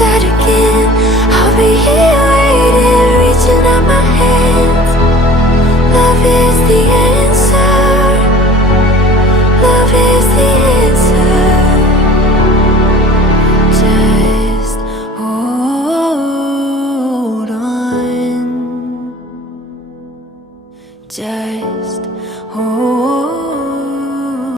start again. I'll be here waiting, reaching out my hands. Love is the end.